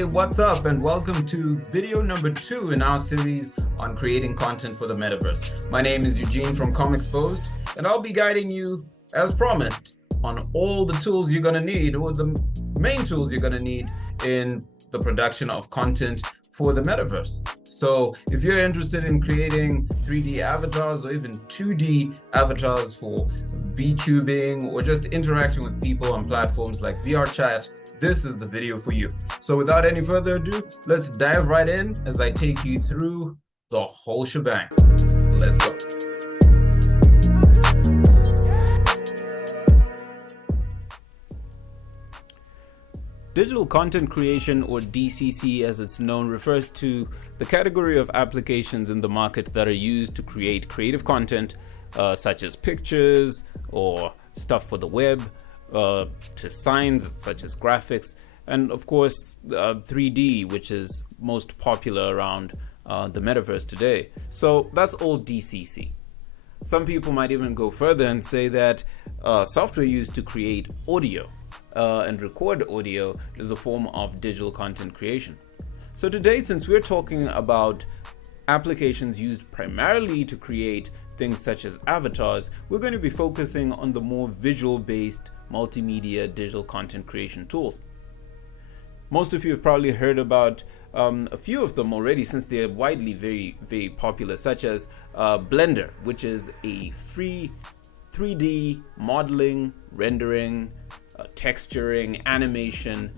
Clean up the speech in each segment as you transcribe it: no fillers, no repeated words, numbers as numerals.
Hey, what's up, and welcome to video number 2 in our series on creating content for the Metaverse. My name is Eugene from Comexposed, and I'll be guiding you, as promised, on all the tools you're going to need, or the main tools you're going to need in the production of content for the Metaverse. So if you're interested in creating 3D avatars or even 2D avatars for VTubing or just interacting with people on platforms like VR chat, this is the video for you. So without any further ado, let's dive right in as I take you through the whole shebang. Let's go. Digital content creation, or DCC as it's known, refers to the category of applications in the market that are used to create creative content, such as pictures or stuff for the web, to signs such as graphics, and of course 3D, which is most popular around the Metaverse today. So that's all DCC. Some people might even go further and say that software used to create audio and record audio is a form of digital content creation. So today, since we're talking about applications used primarily to create things such as avatars, we're going to be focusing on the more visual-based multimedia digital content creation tools. Most of you have probably heard about a few of them already, since they're widely very popular, such as Blender, which is a free 3D modeling, rendering, texturing, animation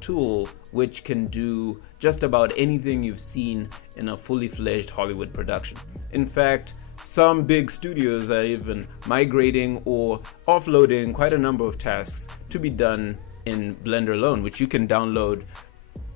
tool which can do just about anything you've seen in a fully fledged Hollywood production. In fact, some big studios are even migrating or offloading quite a number of tasks to be done in Blender alone, which you can download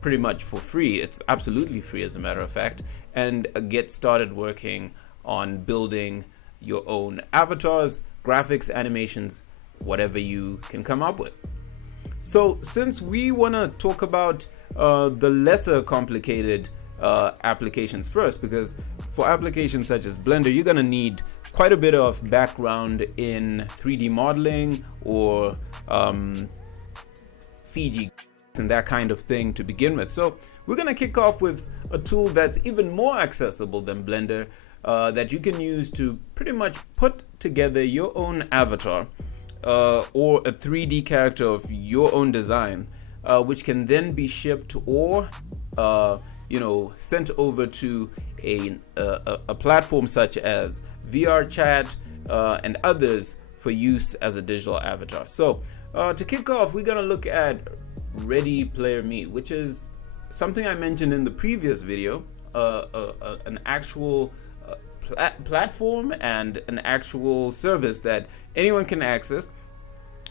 pretty much for free. It's absolutely free, as a matter of fact, and get started working on building your own avatars, graphics, animations, whatever you can come up with. So since we want to talk about the lesser complicated applications first, because for applications such as Blender, you're going to need quite a bit of background in 3D modeling or CG and that kind of thing to begin with. So we're going to kick off with a tool that's even more accessible than Blender, that you can use to pretty much put together your own avatar or a 3D character of your own design, which can then be shipped or sent over to a platform such as VR chat and others for use as a digital avatar. So to kick off, we're going to look at Readyplayer Me, which is something I mentioned in the previous video, an actual platform and an actual service that anyone can access,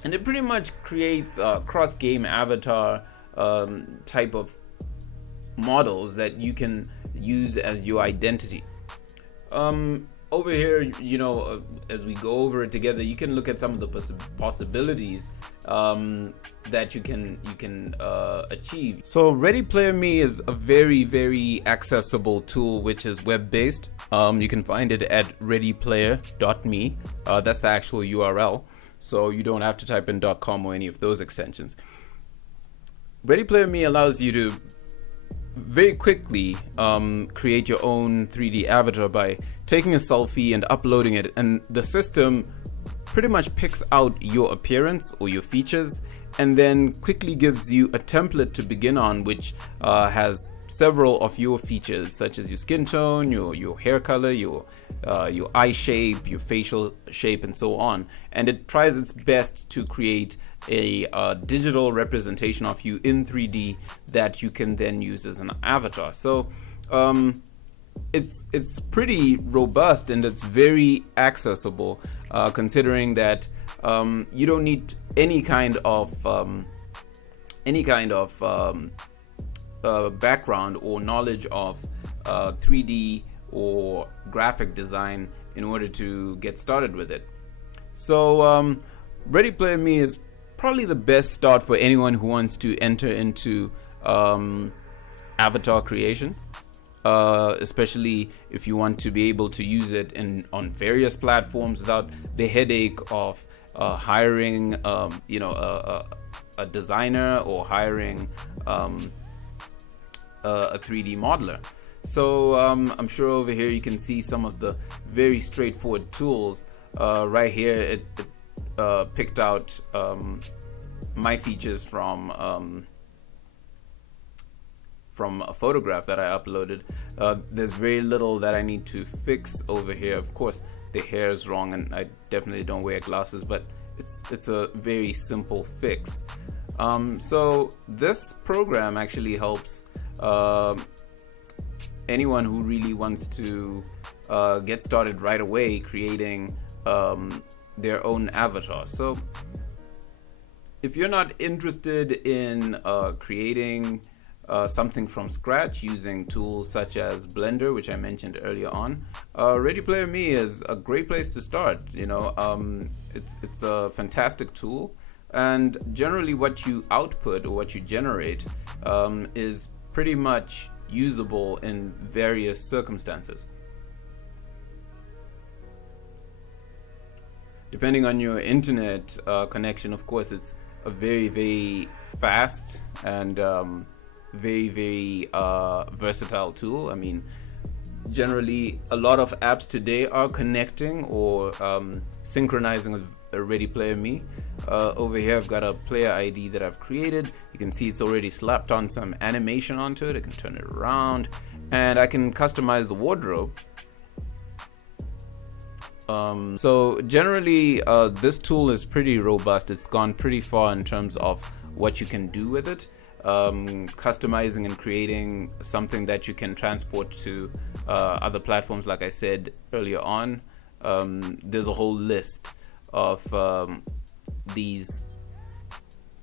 and it pretty much creates cross-game avatar type of models that you can use as your identity. Over here, as we go over it together, you can look at some of the possibilities that you can achieve. So Readyplayer Me is a very accessible tool which is web-based. You can find it at readyplayer.me. That's the actual URL, so you don't have to type in .com or any of those extensions. Readyplayer Me allows you to very quickly create your own 3D avatar by taking a selfie and uploading it, and the system pretty much picks out your appearance or your features and then quickly gives you a template to begin on, which has several of your features, such as your skin tone, your hair color, your eye shape, your facial shape, and so on. And it tries its best to create a digital representation of you in 3D that you can then use as an avatar. So it's pretty robust and it's very accessible, considering that you don't need any kind of background or knowledge of 3D or graphic design in order to get started with it. So Readyplayer Me is probably the best start for anyone who wants to enter into avatar creation, especially if you want to be able to use it on various platforms without the headache of hiring a designer or hiring a 3D modeler. So I'm sure over here you can see some of the very straightforward tools. Right here it picked out my features from a photograph that I uploaded. There's very little that I need to fix over here. Of course, the hair is wrong, and I definitely don't wear glasses, but it's a very simple fix. So this program actually helps anyone who really wants to get started right away creating their own avatar. So if you're not interested in creating something from scratch using tools such as Blender, which I mentioned earlier on, Readyplayer Me is a great place to start. It's a fantastic tool, and generally what you output or what you generate is pretty much usable in various circumstances. Depending on your internet connection, of course, it's a very, very fast and very, very versatile tool. I mean, generally a lot of apps today are connecting or synchronizing with Readyplayer Me. Over here I've got a player ID that I've created. You can see it's already slapped on some animation onto it. I can turn it around and I can customize the wardrobe. So generally this tool is pretty robust. It's gone pretty far in terms of what you can do with it. Customizing and creating something that you can transport to other platforms, like I said earlier on. There's a whole list of these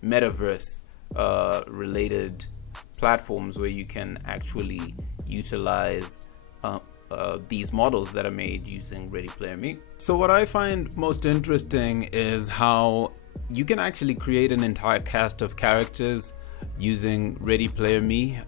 Metaverse related platforms where you can actually utilize these models that are made using Readyplayer Me. So what I find most interesting is how you can actually create an entire cast of characters using Readyplayer Me,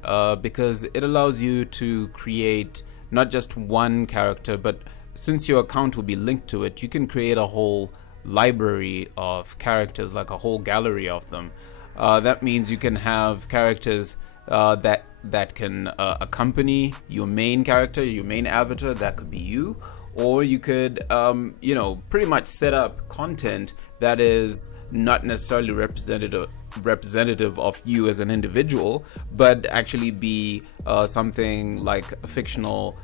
because it allows you to create not just one character, but since your account will be linked to it, you can create a whole library of characters, like a whole gallery of them. That means you can have characters that can accompany your main character, your main avatar. That could be you, or you could pretty much set up content that is not necessarily representative of you as an individual, but actually be something like a fictional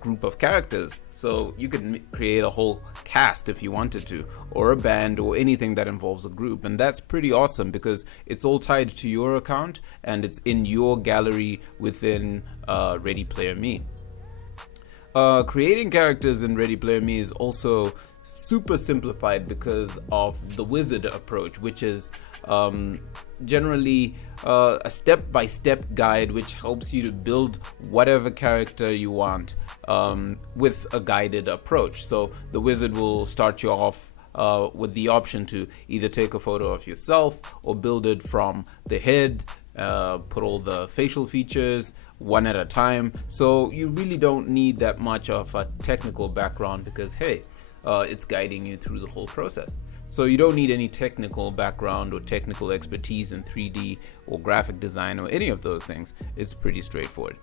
group of characters. So you could create a whole cast if you wanted to, or a band, or anything that involves a group. And that's pretty awesome because it's all tied to your account and it's in your gallery within Readyplayer Me. Creating characters in Readyplayer Me is also super simplified because of the wizard approach, which is generally a step-by-step guide which helps you to build whatever character you want with a guided approach. So the wizard will start you off with the option to either take a photo of yourself or build it from the head, put all the facial features one at a time. So you really don't need that much of a technical background because, hey, it's guiding you through the whole process. So you don't need any technical background or technical expertise in 3D or graphic design or any of those things. It's pretty straightforward.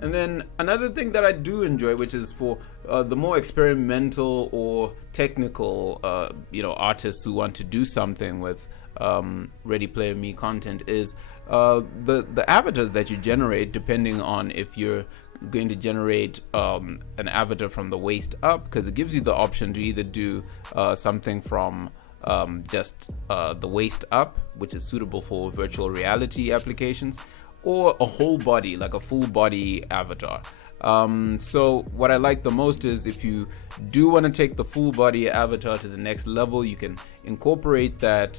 And then another thing that I do enjoy, which is for the more experimental or technical artists who want to do something with Readyplayer Me content, is the avatars that you generate, depending on if you're going to generate an avatar from the waist up, because it gives you the option to either do something from just the waist up, which is suitable for virtual reality applications, or a whole body, like a full body avatar. So what I like the most is if you do want to take the full body avatar to the next level, you can incorporate that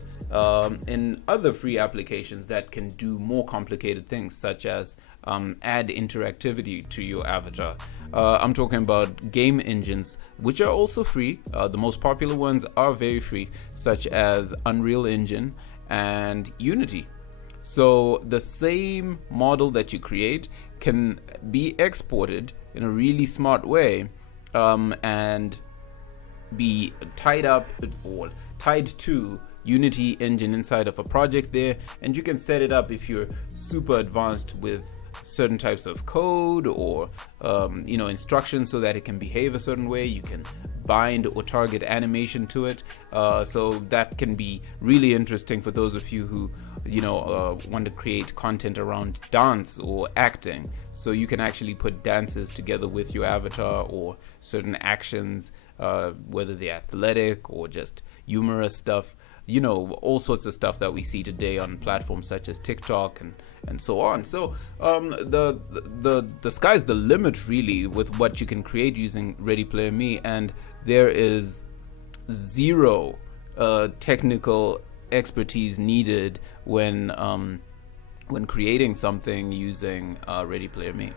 in other free applications that can do more complicated things, such as add interactivity to your avatar. I'm talking about game engines, which are also free. The most popular ones are very free, such as Unreal Engine and Unity. So the same model that you create can be exported in a really smart way and be tied up or tied to Unity engine inside of a project there, and you can set it up if you're super advanced with certain types of code or instructions so that it can behave a certain way. You can bind or target animation to it, so that can be really interesting for those of you who want to create content around dance or acting. So you can actually put dances together with your avatar or certain actions, whether they're athletic or just humorous stuff, all sorts of stuff that we see today on platforms such as TikTok and so on. So the sky's the limit really with what you can create using Readyplayer Me, and there is zero technical expertise needed when creating something using Readyplayer Me.